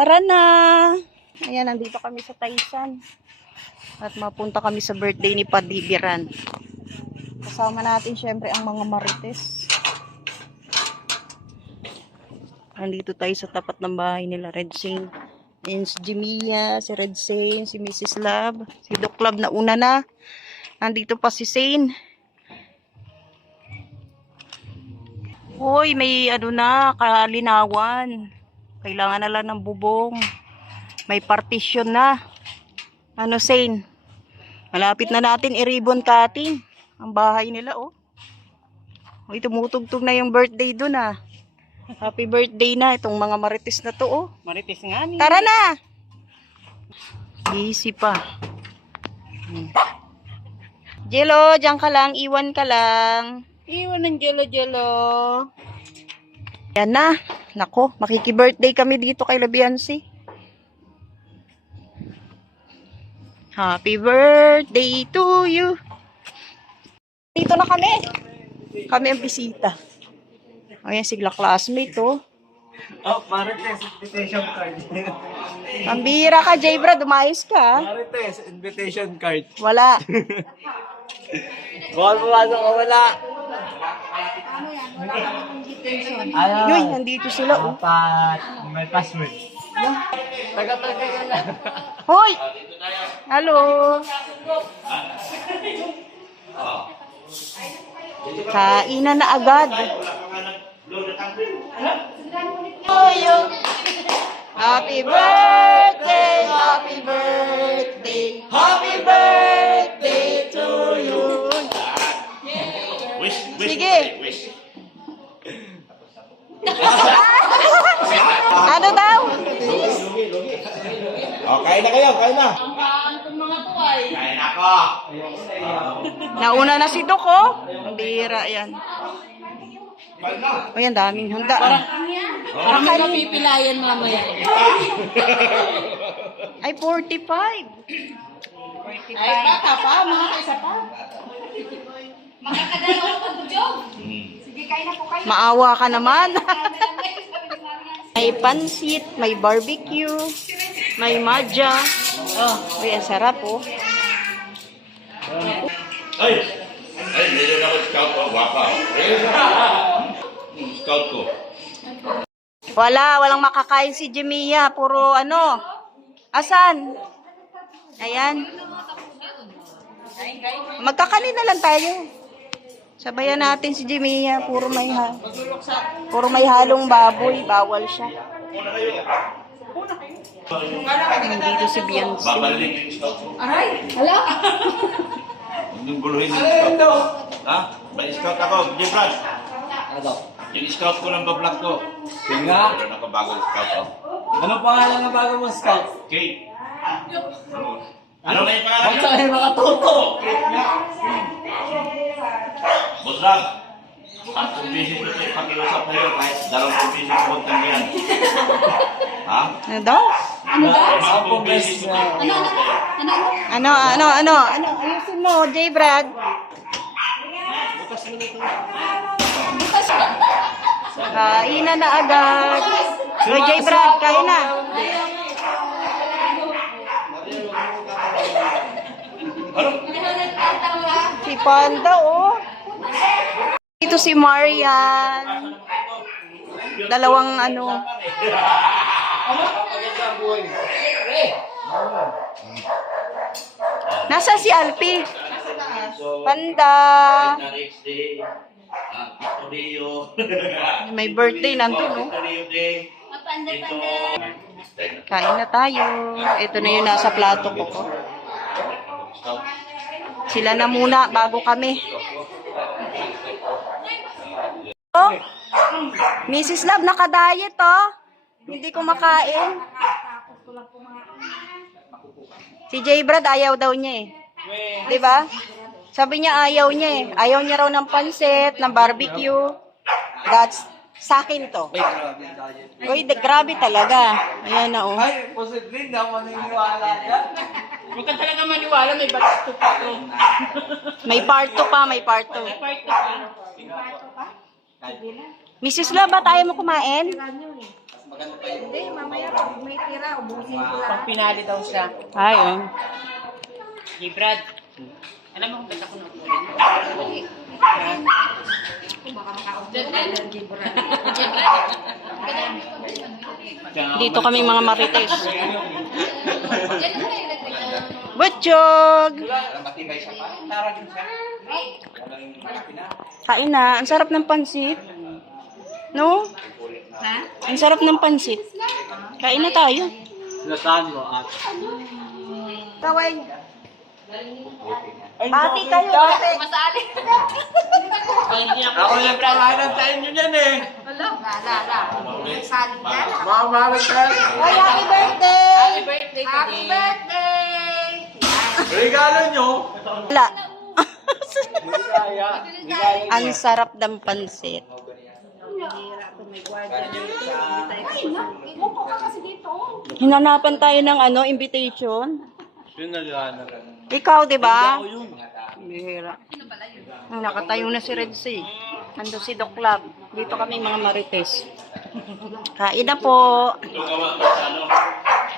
Tara na! Ayan, nandito kami sa Taisan. At mapunta kami sa birthday ni Padibiran. Kasama natin syempre ang mga marites. Nandito tayo sa tapat ng bahay nila, Red Saint. Ayan si Jimia, si Red Saint, si Mrs. Love, si Doc Love na una na. Nandito pa si Saint. Hoy, may ano na, kalinawan. Kailangan na lang ng bubong. May partition na. Ano, Saint? Malapit na natin i-ribbon cutting. Ang bahay nila, oh. Uy, tumutugtog na yung birthday dun, ah. Happy birthday na itong mga marites na to, oh. Marites nga ni. Tara na! Easy pa. Jello, diyan ka lang. Iwan ka lang. Iwan ng jelo-jelo. Yan na. Nako, makiki-birthday kami dito kay Labiansi. Happy birthday to you. Dito na kami. Kami ang bisita. Ayan, sigla classmate, oh. Oh, Marites, invitation card. Pambira ka, J-Bra. Dumayos ka. Marites, invitation card. Wala. Bawal pumasok o wala. Ayaw. Yoy, nandito sila, oh. Dapat may password. Taga-taga ka na. Hoy! Hello! Kainan na agad. Happy birthday! Happy birthday! Happy birthday to you! Sige! Ano daw? Oh, kain na kayo, kain na. Kain ako. Nauna na si Doc, oh. Ang bira yan. O yan, daming handa. Parang may mapipilayan mamaya. Ay, 45. Ay, baka pa, mga isa pa. Maawa ka naman. May pansit, may barbecue, may madja. Oh, uy, ang sarap, oh. Ay, hindi na ako scout ko. Waka. Scout ko. Walang makakain si Jimia. Puro ano. Asan? Ayan. Magkakanin na lang tayo. Sabayan natin si Jimia. Puro may halong baboy. Bawal siya. Dito si Beyonce. Babalik yung scout ko. Aray, hala. Yung guluhin yung scout. Ha? May scout ako. J-Brad. Ano? Yung scout ko ng bablog ko. Tinga. Meron ako bagong scout ko. Ano pangalan ng bago mong scout? Kate. Ano na yung pangalan Basta niya? ay mga toto. Kate nga. Boss Lang. 10 beses ko ito pakiusap na yun. Kahit 2 beses ko huwag kang yan. Ha? Ano daw? Ano ba? 10 beses ko ito. Ano? Ayusin mo, J-Brad. Kainan na agad. O, J-Brad, kain na. Si Panda, oh. Dito si Marian. Dalawang ano. Nasa si Alpi? Panda. Next day. Studio. May birthday nandun, no? Kain na tayo. Ito na yung nasa plato ko. Sila na muna bago kami. Oh, Mrs. Love, naka-diet, oh. Hindi ko makain. Si J-Brad ayaw daw niya, eh. 'Di ba? Sabi niya ayaw niya, eh. Ayaw niya raw ng pansit, ng barbecue. That's sa akin to. Uy, grabe talaga. Ayan na, oh. Ay, posible, hindi ako maniniwala dyan. Huwag ka talaga maniwala, may bato pa to. May part 2 pa, may part 2. Part to pa. Mrs. Love, ba tayo mo kumain? Hindi, mamaya pag may tira, ubusin ko lang. Pag pinali daw siya. Ay, Hey, Brad. Alam mo kung ba't ako nakulit? Dito kami mga marites. Butchog! Kain na. Ang sarap ng pansit. No? Ang sarap ng pansit. Kain na tayo. Lasahan mo at Kaway. Pati kayo. Masali. ako yung pangalan sa inyo yan eh. Sali yan. Mamahalan ka. Ay, happy birthday! Happy birthday Happy today. birthday! Regalo nyo. Wala. Ligaya. Ligaya. Ang sarap ng pansit. Mupo ka kasi dito. Hinanapan tayo ng invitation. Yun nagana. Ikaw, di ba? Bihira. Nakatayo na si Red Sea. Ando si Doc Lab. Dito kami mga marites. Kain na po.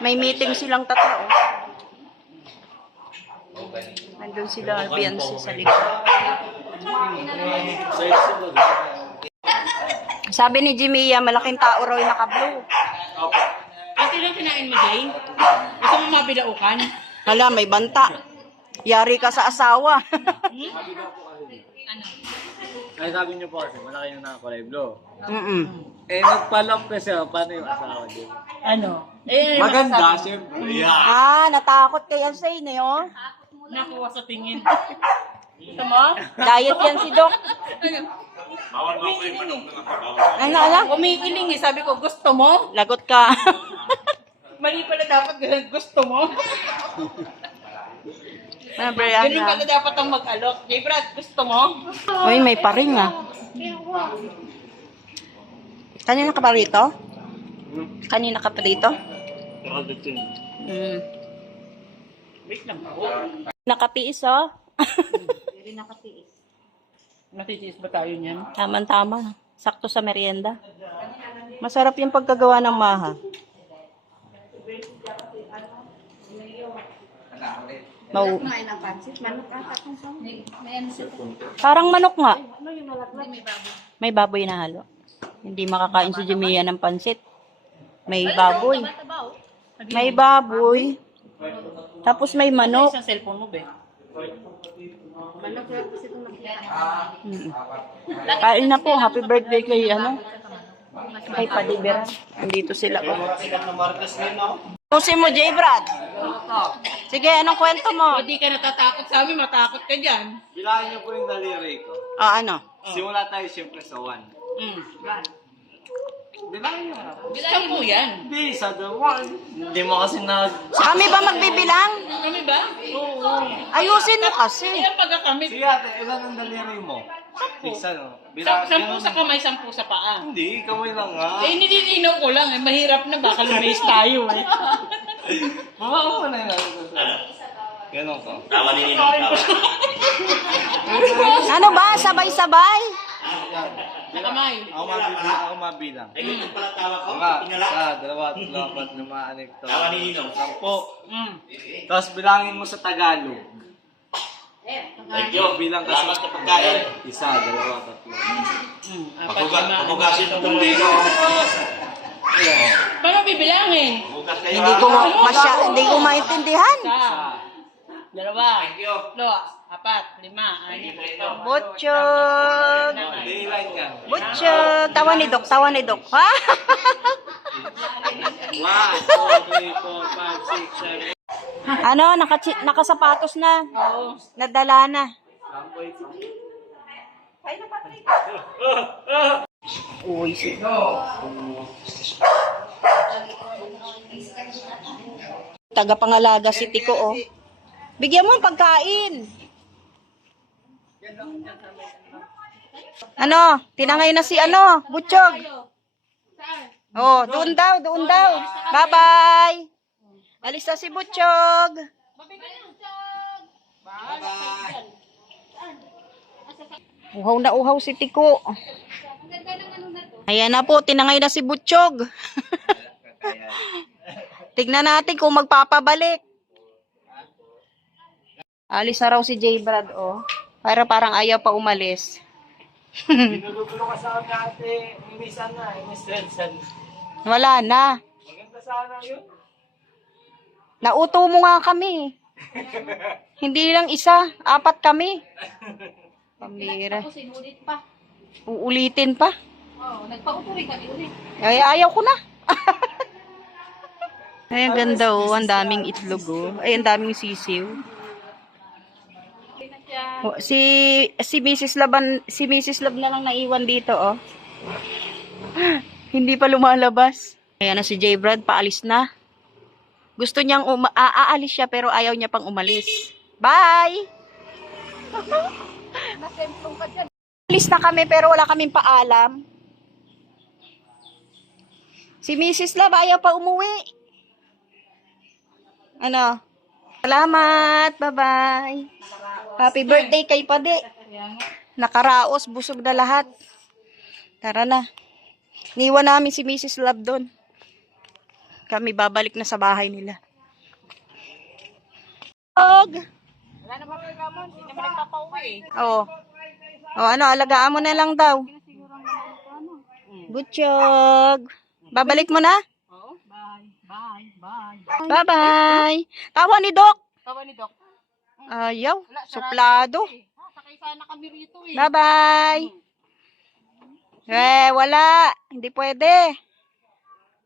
May meeting silang tatlo. Nandun sila Albiansi sa likod. Sabi ni Jimia, malaking tao raw yung naka-blue. Ito lang kinain mo, Jane? Gusto mo mabilaukan? Hala, may banta. Yari ka sa asawa. Ay sabi niyo po kasi malaki yung nakakulay blue. Mm-mm. Nagpalap kasi paano yung asawa din? Ano? Maganda, siyempre. Yeah. Natakot kay Ansay na yun. Nakuha sa tingin. Gusto mo? Diet yan si Doc. Bawal nga po yung manok na nakabawal. Ano? Umiiling eh. Sabi ko, gusto mo? Lagot ka. Mali pala dapat ganun. Gusto mo? Ano, Brianna? Ganun pala dapat ang mag-alok. Jay Brad, gusto mo? Uy, may paring Kanina ka pa rito? Kanina ka pa rito? Wait lang po. Nakatiis, oh. Natitiis ba tayo niyan? Tama-tama. Sakto sa merienda. Masarap yung pagkagawa ng maha. Kumain ng pansit, manok ata kung saan. Parang manok nga. May baboy na halo. Hindi makakain si Jimia ng pansit. May baboy. May baboy. Tapos may manok. Isang cellphone mo, be. Manok lang kasi itong nakita. Kain na po. Happy birthday kay kay Padibera. Nandito sila. Pusin mo, J. Brad. Sige, anong kwento mo? Hindi ka natatakot sa amin, matakot ka dyan. Bilangin niyo po yung daliri ko. Ano? Simula tayo siyempre sa 1. Bilangin niyo. Saan po yan? Hindi, sa the 1. Hindi mo kasi Kami ba magbibilang? Kami ba? Oo. Ayusin mo kasi. Kaya pagka kami, Sige ate, ilan ang daliri mo? Isa no? sampu sa kamay, sampu sa paa. Hindi, kamay lang nga. Eh, nililinaw ko lang. Eh, mahirap na. Baka lumayas tayo eh. Mama mo na yun. Ganon ko. Tawa ni Ninong. Ano ba? Sabay-sabay? Sa kamay. Ako mabilang. Ay, ganito pala tawa ko. Mga, Tingala. isa, dalawa, tatlo, apat, lima, anim, Tawa ni Ninong. 10. Tapos bilangin mo sa Tagalog. Thank you. Bilang kasi. Salamat sa pagkain. Isa, dalawa, tatlo. Apat, lima. Papugasin ng tuloy ko. Paano bibilangin? Bukas kayo. Hindi ko maintindihan. Isa. Dalawa. Thank you. Tatlo. Apat. Lima. Anim. Butchog. Daylight ka. Butchog. Tawa ni Doc. Tawa ni Doc. Ha? 1, 2, 3, 4, 5, 6, 7. Ano? Nakasapatos na. Oo. Nadala na. Uy, Tagapangalaga si Tiko, oh. Bigyan mo ang pagkain. Ano? Tinangay na si Butchog. Oh, doon daw, doon daw. Bye-bye. Alis na si Butchog. Uhaw na uhaw si Tiko. Ayan na po, tinangay na si Butchog. Tignan natin kung magpapabalik. Alis na raw si J. Brad, oh. Para parang ayaw pa umalis. Ginugulo ka sa ate, imisan na, imisensan. Wala na. Maganda sana yun. Nauto mo nga kami. Hindi lang isa, 4 kami. Pamira. Tapos inulit pa. Uulitin pa. Oo, nagpaupo rin kami ulit. Ay, ayaw ko na. Ay, ang ganda oh. Ang daming itlog oh. Ay, ang daming sisiw. Oh, si Mrs. Lab na lang naiwan dito oh. Hindi pa lumalabas. Ayan na si J. Brad, paalis na. Gusto niyang aalis siya pero ayaw niya pang umalis. Bye! Alis na kami pero wala kaming paalam. Si Mrs. Lab ayaw pa umuwi. Ano? Salamat. Bye-bye. Happy birthday kay Pade. Nakaraos. Busog na lahat. Tara na. Niwan namin si Mrs. Lab doon. Kami babalik na sa bahay nila. Wala naman kayo gamon. Hindi naman nagpapauwi eh. Oo. O ano, alagaan mo na lang daw. Butchog. Babalik mo na? Oo. Bye. Bye. Bye. Bye-bye. Tawa ni Doc. Tawa ni Doc. Ayaw. Wala, sarado Suplado. eh. Sakay sana kami rito eh. Bye-bye. Wala. Hindi pwede.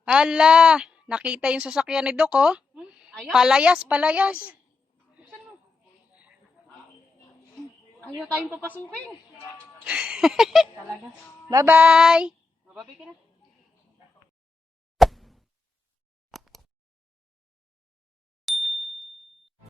Hala. Nakita yung sasakyan ni Doc, oh. Ayaw. Palayas, palayas. Ayaw tayong papasukin. Talaga. Bye-bye. Mababi ka na.